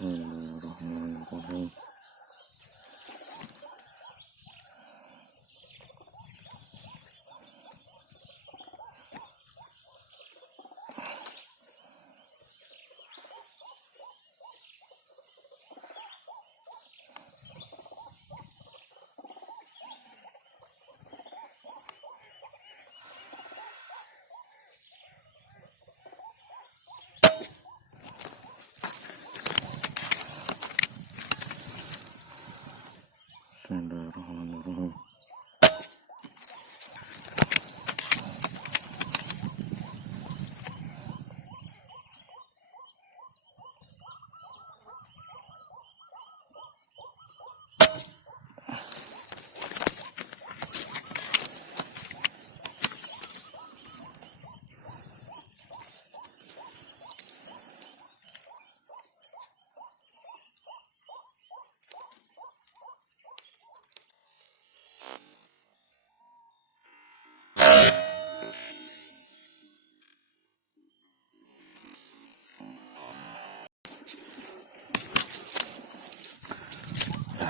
Bismillahirrahmanirrahim. Bismillahirrahmanirrahim.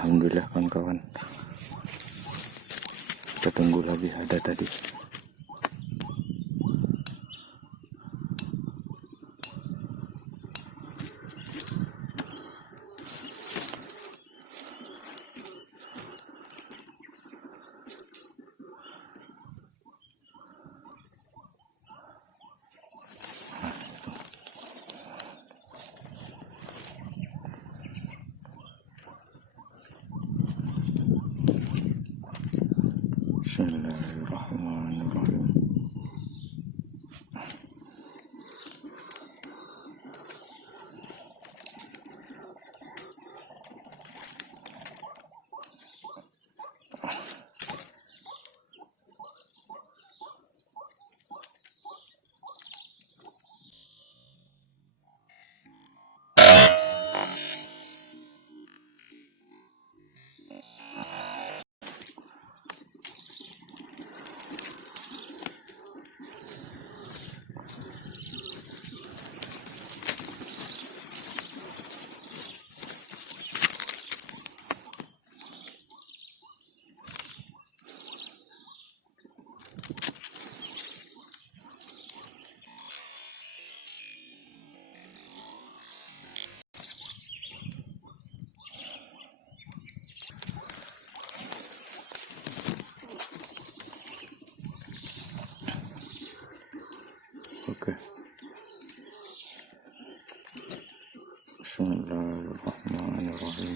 Alhamdulillah kawan-kawan, kita tunggu lagi ada tadi. Bismillahirrahmanirrahim. Oke. Bismillahirrahmanirrahim.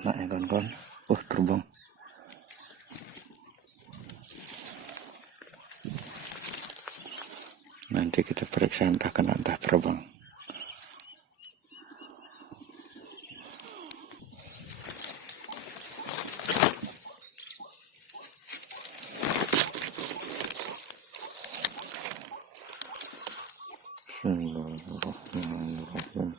Nah ya kawan-kawan, terbang. Nanti kita periksa entah kena entah terbang. Bismillahirrahmanirrahim.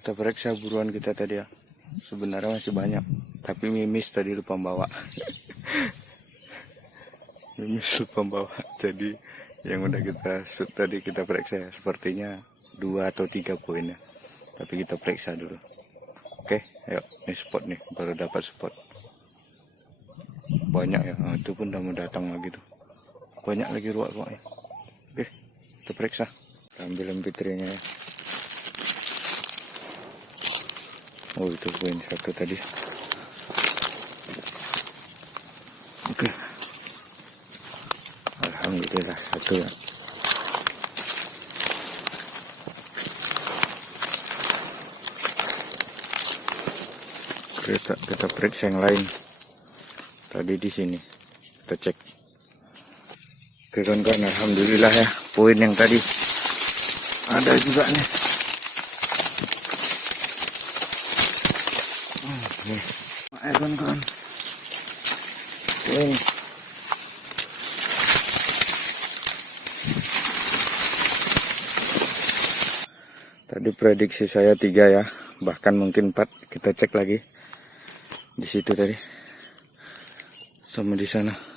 kita periksa buruan kita tadi ya. Sebenarnya masih banyak, tapi mimis tadi lupa bawa. Mimis lupa bawa. Jadi yang udah kita shoot tadi kita periksa ya. Sepertinya 2 atau 3 poinnya. Tapi kita periksa dulu. Oke, ayo. Ini spot nih, baru dapat spot. Banyak ya, itu pun udah mau datang lagi tuh. Banyak lagi ruak-ruaknya. Oke, kita periksa. Kita ambil MP3-nya ya. Oh, itu poin 1 tadi. Oke. Alhamdulillah 1 ya. Kita periksa yang lain. Tadi di sini kita cek. Oke kawan-kawan, alhamdulillah ya, poin yang tadi ada juga nih. Oke, kawan-kawan, poin. Tadi prediksi saya 3 ya, bahkan mungkin 4. Kita cek lagi di situ tadi sama di sana.